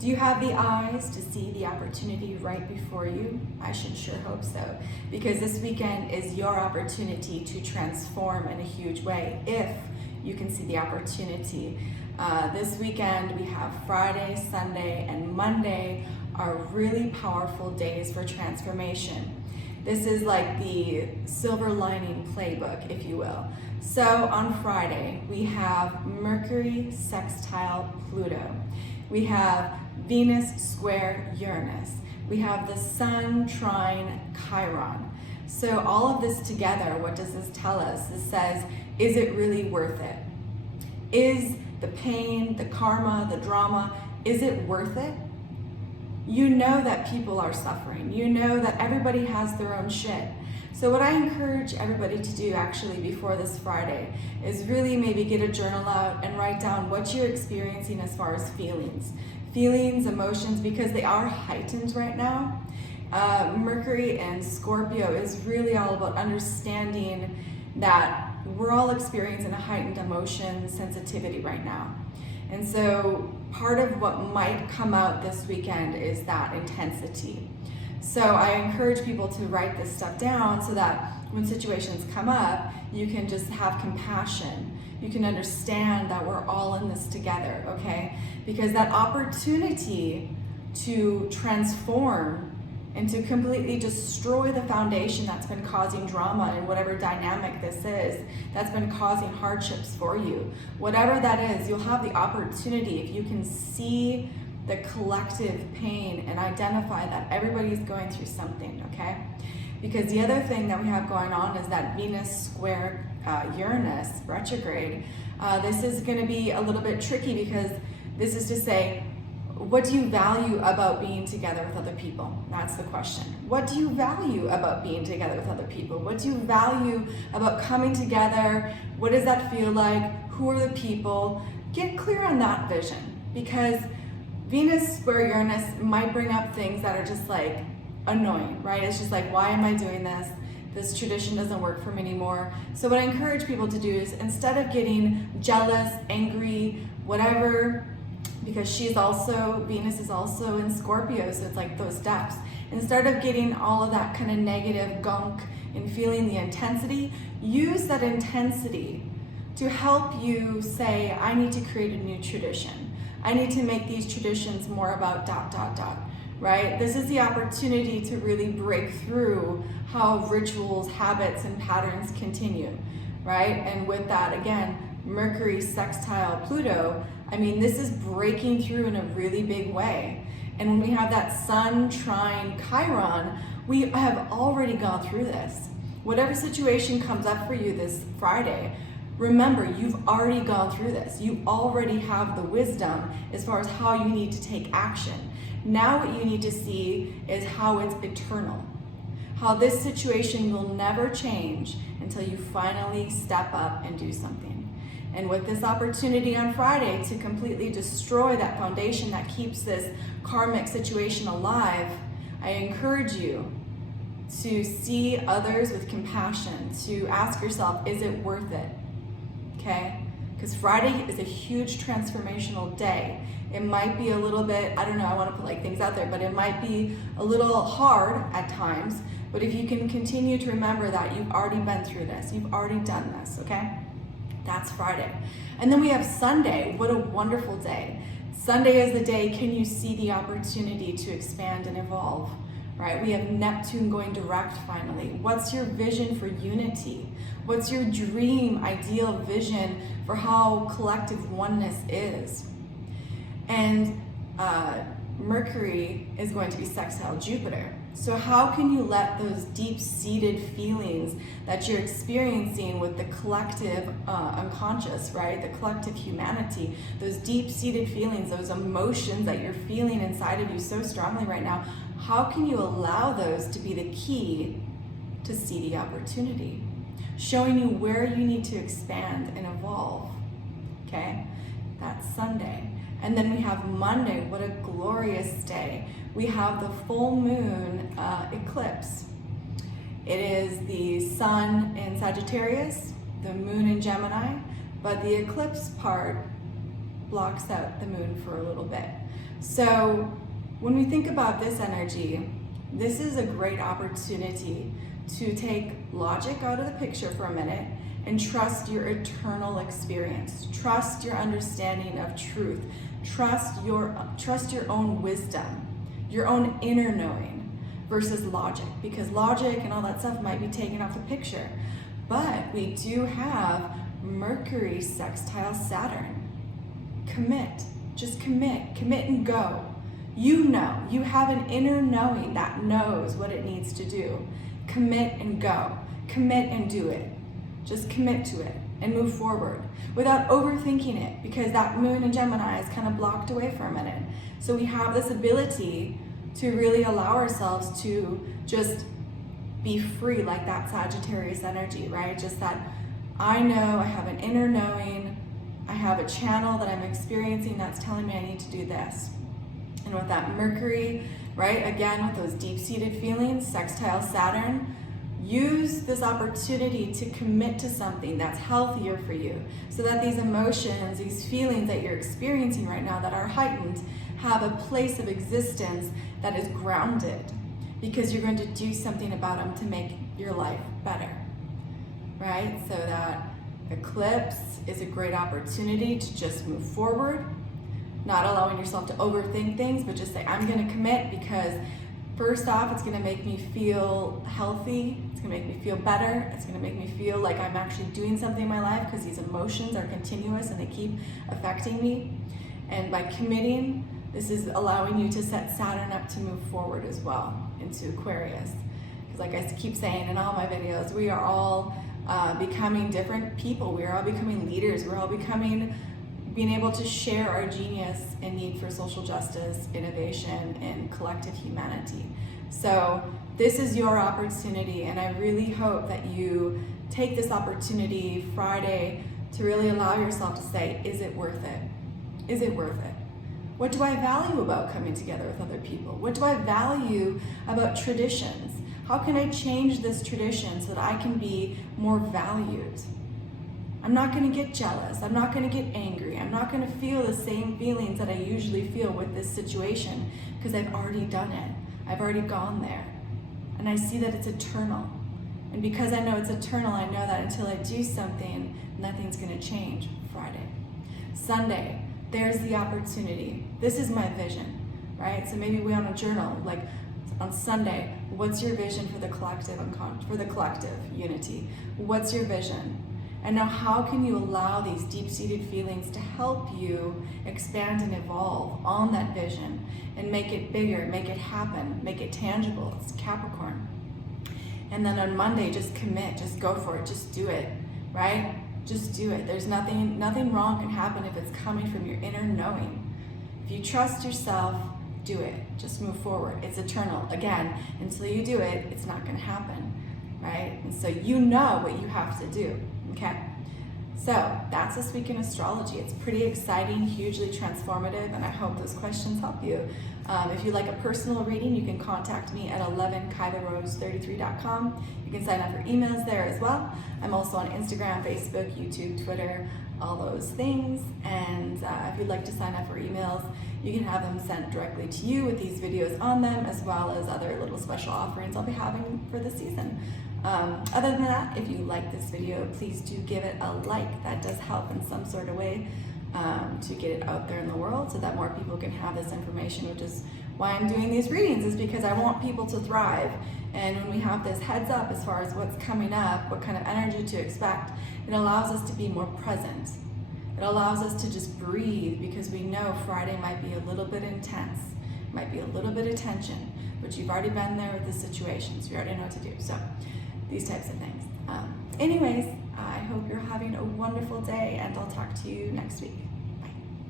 Do you have the eyes to see the opportunity right before you? I should sure hope so, because this weekend is your opportunity to transform in a huge way if you can see the opportunity. This weekend we have Friday, Sunday, and Monday are really powerful days for transformation. This is like the silver lining playbook, if you will. So on Friday, we have Mercury sextile Pluto. We have Venus square Uranus. We have the Sun trine Chiron. So all of this together, what does this tell us? It says, is it really worth it? Is the pain, the karma, the drama, is it worth it? You know that people are suffering. You know that everybody has their own shit. So what I encourage everybody to do actually before this Friday is really maybe get a journal out and write down what you're experiencing as far as feelings. Feelings, emotions, because they are heightened right now. Mercury and Scorpio is really all about understanding that we're all experiencing a heightened emotion sensitivity right now. And so part of what might come out this weekend is that intensity. So I encourage people to write this stuff down so that when situations come up, you can just have compassion. You can understand that we're all in this together, okay? Because that opportunity to transform and to completely destroy the foundation that's been causing drama in whatever dynamic this is, that's been causing hardships for you. Whatever that is, you'll have the opportunity, if you can see the collective pain and identify that everybody's going through something, okay? Because the other thing that we have going on is that Venus square Uranus retrograde. This is gonna be a little bit tricky because this is to say, what do you value about being together with other people? That's the question. What do you value about being together with other people? What do you value about coming together? What does that feel like? Who are the people? Get clear on that vision, because Venus square Uranus might bring up things that are just like annoying, right? It's just like, why am I doing this? This tradition doesn't work for me anymore. So what I encourage people to do is, instead of getting jealous, angry, whatever, because Venus is also in Scorpio, so it's like those depths. Instead of getting all of that kind of negative gunk and feeling the intensity, use that intensity to help you say, I need to create a new tradition. I need to make these traditions more about ... right? This is the opportunity to really break through how rituals, habits, and patterns continue, right? And with that, again, Mercury sextile Pluto, I mean, this is breaking through in a really big way. And when we have that Sun trine Chiron, we have already gone through this. Whatever situation comes up for you this Friday, remember, you've already gone through this. You already have the wisdom as far as how you need to take action. Now what you need to see is how it's eternal. How this situation will never change until you finally step up and do something. And with this opportunity on Friday to completely destroy that foundation that keeps this karmic situation alive, I encourage you to see others with compassion, to ask yourself, is it worth it? Okay? Because Friday is a huge transformational day. It might be a little bit, I don't know, I want to put like things out there, but it might be a little hard at times. But if you can continue to remember that you've already been through this, you've already done this, okay? That's Friday. And then we have Sunday. What a wonderful day. Sunday is the day, can you see the opportunity to expand and evolve, right? We have Neptune going direct finally. What's your vision for unity? What's your dream, ideal vision for how collective oneness is? And Mercury is going to be sextile Jupiter. So how can you let those deep-seated feelings that you're experiencing with the collective unconscious, right? The collective humanity, those deep-seated feelings, those emotions that you're feeling inside of you so strongly right now, how can you allow those to be the key to see the opportunity? Showing you where you need to expand and evolve, okay? That's Sunday. And then we have Monday. What a glorious day. We have the full moon eclipse. It is the sun in Sagittarius, the moon in Gemini, but the eclipse part blocks out the moon for a little bit. So when we think about this energy, this is a great opportunity to take logic out of the picture for a minute and trust your eternal experience. Trust your understanding of truth. Trust your own wisdom, your own inner knowing versus logic, because logic and all that stuff might be taken off the picture. But we do have Mercury sextile Saturn. Commit, just commit and go. You know, you have an inner knowing that knows what it needs to do. Commit and go. Commit and do it. Just commit to it and move forward without overthinking it, because that moon in Gemini is kind of blocked away for a minute. So we have this ability to really allow ourselves to just be free, like that Sagittarius energy, right? Just that I know, I have an inner knowing, I have a channel that I'm experiencing that's telling me I need to do this. And with that Mercury, right, again, with those deep-seated feelings, sextile Saturn, use this opportunity to commit to something that's healthier for you, so that these emotions, these feelings that you're experiencing right now that are heightened, have a place of existence that is grounded, because you're going to do something about them to make your life better, right? So that eclipse is a great opportunity to just move forward, not allowing yourself to overthink things, but just say, I'm going to commit, because first off, it's going to make me feel healthy. It's going to make me feel better. It's going to make me feel like I'm actually doing something in my life, because these emotions are continuous and they keep affecting me. And by committing, this is allowing you to set Saturn up to move forward as well into Aquarius. Because like I keep saying in all my videos, we are all becoming different people. We are all becoming leaders. We're all being able to share our genius and need for social justice, innovation, and collective humanity. So this is your opportunity, and I really hope that you take this opportunity Friday to really allow yourself to say, is it worth it? Is it worth it? What do I value about coming together with other people? What do I value about traditions? How can I change this tradition so that I can be more valued? I'm not going to get jealous. I'm not going to get angry. I'm not going to feel the same feelings that I usually feel with this situation, because I've already done it. I've already gone there. And I see that it's eternal. And because I know it's eternal, I know that until I do something, nothing's going to change. Friday. Sunday, there's the opportunity. This is my vision, right? So maybe we want to journal, like on Sunday, what's your vision for the collective unity? What's your vision? And now how can you allow these deep-seated feelings to help you expand and evolve on that vision and make it bigger, make it happen, make it tangible? It's Capricorn. And then on Monday, just commit, just go for it, just do it, right? Just do it. There's nothing wrong can happen if it's coming from your inner knowing. If you trust yourself, do it. Just move forward. It's eternal. Again, until you do it, it's not going to happen, right? And so you know what you have to do, okay? So that's this week in astrology. It's pretty exciting, hugely transformative, and I hope those questions help you. If you'd like a personal reading, you can contact me at 11kaivarose33.com. You can sign up for emails there as well. I'm also on Instagram, Facebook, YouTube, Twitter, all those things. And if you'd like to sign up for emails, you can have them sent directly to you with these videos on them, as well as other little special offerings I'll be having for the season. Other than that, if you like this video, please do give it a like. That does help in some sort of way to get it out there in the world so that more people can have this information, which is why I'm doing these readings, is because I want people to thrive. And when we have this heads up as far as what's coming up, what kind of energy to expect, it allows us to be more present. It allows us to just breathe, because we know Friday might be a little bit intense, might be a little bit of tension, but you've already been there with the situation, so you already know what to do. So these types of things. Anyways, I hope you're having a wonderful day, and I'll talk to you next week.